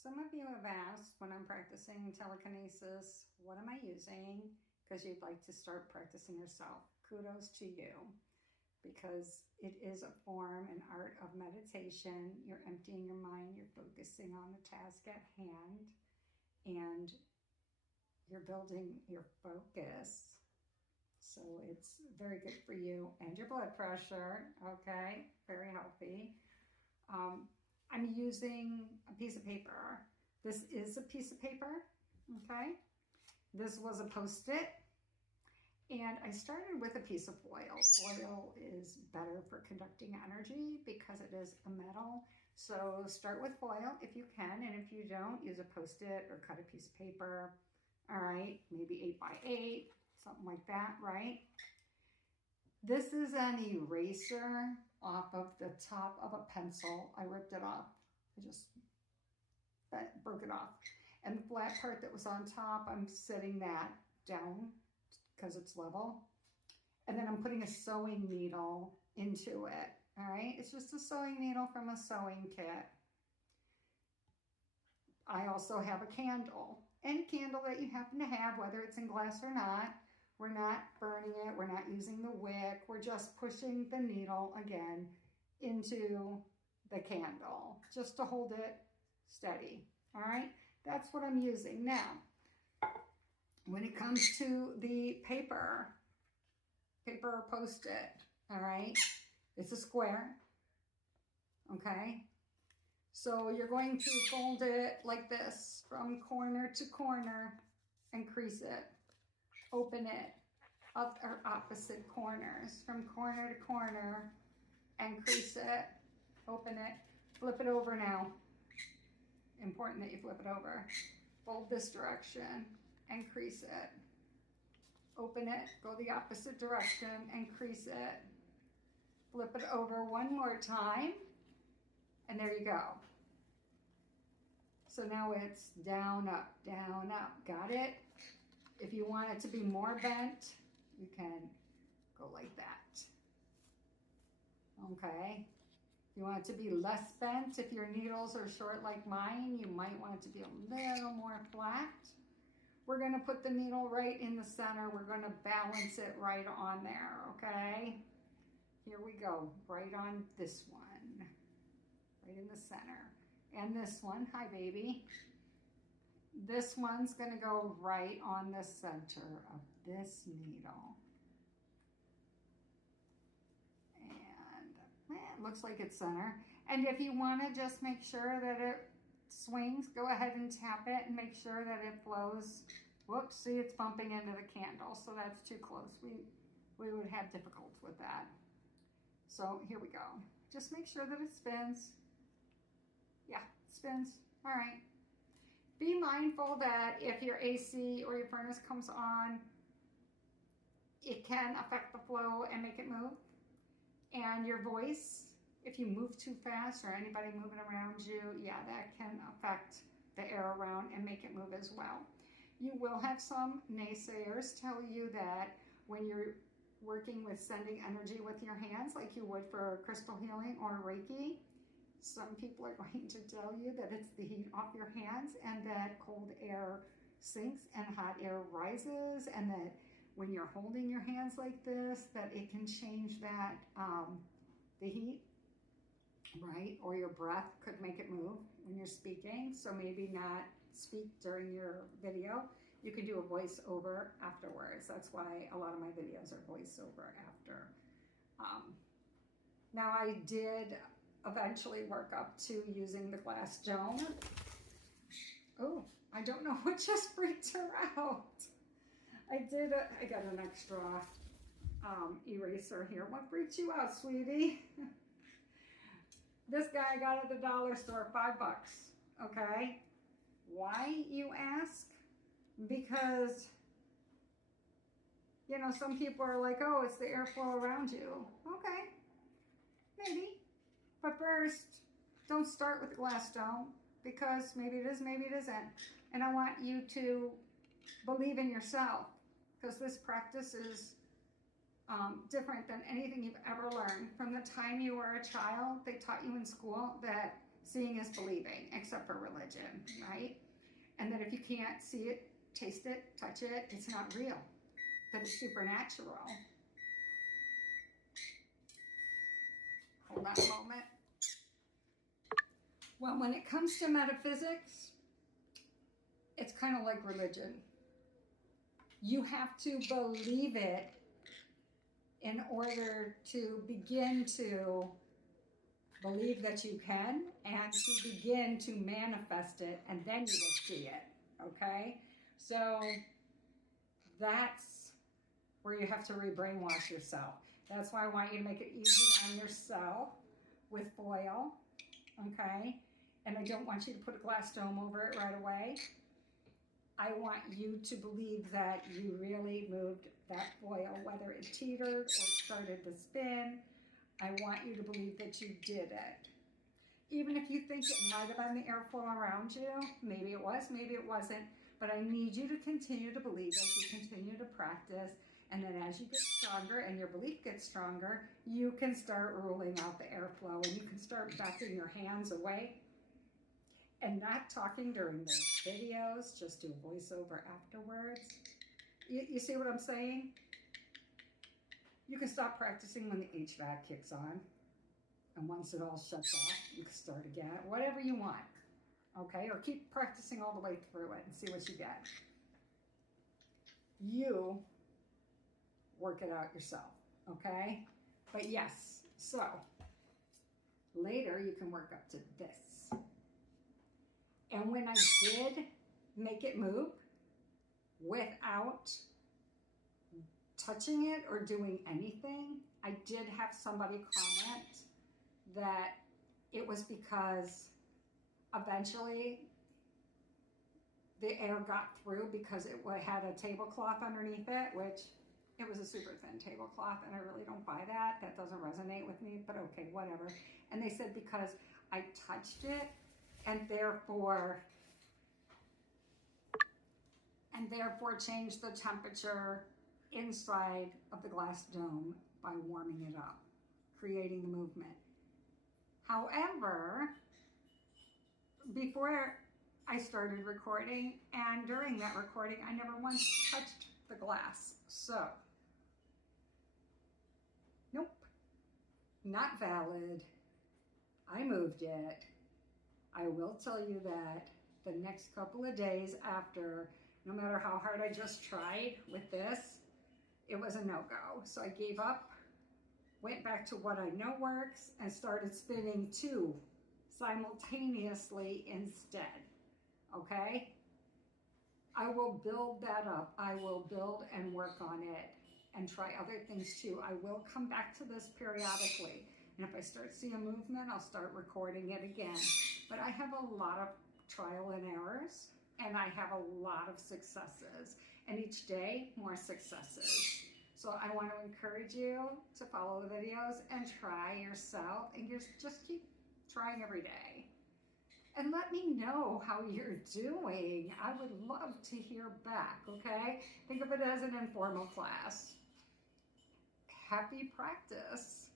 Some of you have asked when I'm practicing telekinesis, what am I using? Because you'd like to start practicing yourself. Kudos to you, because it is a form, an art of meditation. You're emptying your mind, you're focusing on the task at hand, and you're building your focus. So it's very good for you and your blood pressure, okay? Very healthy. I'm using a piece of paper. This is a piece of paper, okay? This was a Post-it, and I started with a piece of foil. Foil is better for conducting energy because it is a metal. So start with foil if you can, and if you don't, use a Post-it or cut a piece of paper, all right? Maybe 8 by 8, something like that, right? This is an eraser off of the top of a pencil. I ripped it off. I just broke it off. And the flat part that was on top, I'm setting that down because it's level. And then I'm putting a sewing needle into it. All right, it's just a sewing needle from a sewing kit. I also have a candle. Any candle that you happen to have, whether it's in glass or not. We're not burning it, we're not using the wick, we're just pushing the needle again into the candle, just to hold it steady, all right? That's what I'm using. Now, when it comes to the paper Post-it, all right? It's a square, okay? So you're going to fold it like this, from corner to corner, and crease it. Open it up or opposite corners, from corner to corner, and crease it. Open it, flip it over now. Important that you flip it over. Fold this direction and crease it. Open it, go the opposite direction and crease it. Flip it over one more time, and there you go. So now it's down, up, got it? If you want it to be more bent, you can go like that. Okay. If you want it to be less bent, if your needles are short like mine, you might want it to be a little more flat. We're going to put the needle right in the center. We're going to balance it right on there, okay? Here we go, right on this one. Right in the center. And this one, hi baby. This one's going to go right on the center of this needle. And it looks like it's center. And if you want to just make sure that it swings, go ahead and tap it and make sure that it flows. Whoops, see, it's bumping into the candle, so that's too close. We would have difficulty with that. So here we go. Just make sure that it spins. Yeah, it spins. All right. Be mindful that if your AC or your furnace comes on, it can affect the flow and make it move. And your voice, if you move too fast or anybody moving around you, yeah, that can affect the air around and make it move as well. You will have some naysayers tell you that when you're working with sending energy with your hands, like you would for crystal healing or Reiki, some people are going to tell you that it's the heat off your hands and that cold air sinks and hot air rises, and that when you're holding your hands like this, that it can change that, the heat, right? Or your breath could make it move when you're speaking. So maybe not speak during your video. You can do a voiceover afterwards. That's why a lot of my videos are voiceover after. Now I did eventually work up to using the glass dome. Oh, I don't know what just freaked her out. I got an extra eraser here. What freaked you out, sweetie? This guy I got at the dollar store, $5, okay? Why, you ask? Because, you know, some people are like, oh, it's the airflow around you. Okay, maybe. But first, don't start with the glass dome, because maybe it is, maybe it isn't. And I want you to believe in yourself, because this practice is different than anything you've ever learned. From the time you were a child, they taught you in school that Seeing is believing, except for religion, right? And that if you can't see it, taste it, touch it, it's not real. That it's supernatural. Hold on a moment. Well, when it comes to metaphysics, it's kind of like religion. You have to believe it in order to begin to believe that you can, and to begin to manifest it, and then you will see it, okay? So that's where you have to re-brainwash yourself. That's why I want you to make it easy on yourself with foil, okay? And I don't want you to put a glass dome over it right away. I want you to believe that you really moved that foil, whether it teetered or started to spin. I want you to believe that you did it. Even if you think it might have been the airflow around you, maybe it was, maybe it wasn't, but I need you to continue to believe as you continue to practice, and then as you get stronger and your belief gets stronger, you can start ruling out the airflow, and you can start backing your hands away and not talking during those videos, just do a voiceover afterwards. You see what I'm saying? You can stop practicing when the HVAC kicks on. And once it all shuts off, you can start again. Whatever you want. Okay? Or keep practicing all the way through it and see what you get. You work it out yourself. Okay? But yes, so later you can work up to this. And when I did make it move without touching it or doing anything, I did have somebody comment that it was because eventually the air got through because it had a tablecloth underneath it, which it was a super thin tablecloth, and I really don't buy that. That doesn't resonate with me, but okay, whatever. And they said because I touched it and therefore changed the temperature inside of the glass dome by warming it up, creating the movement. However, before I started recording and during that recording, I never once touched the glass. So, nope, not valid. I moved it. I will tell you that the next couple of days after, no matter how hard I just tried with this, it was a no-go. So I gave up, went back to what I know works, and started spinning 2 simultaneously instead, okay? I will build that up. I will build and work on it and try other things too. I will come back to this periodically. And if I start seeing movement, I'll start recording it again. But I have a lot of trial and errors, and I have a lot of successes. And each day, more successes. So I want to encourage you to follow the videos and try yourself, and just keep trying every day. And let me know how you're doing. I would love to hear back, okay? Think of it as an informal class. Happy practice.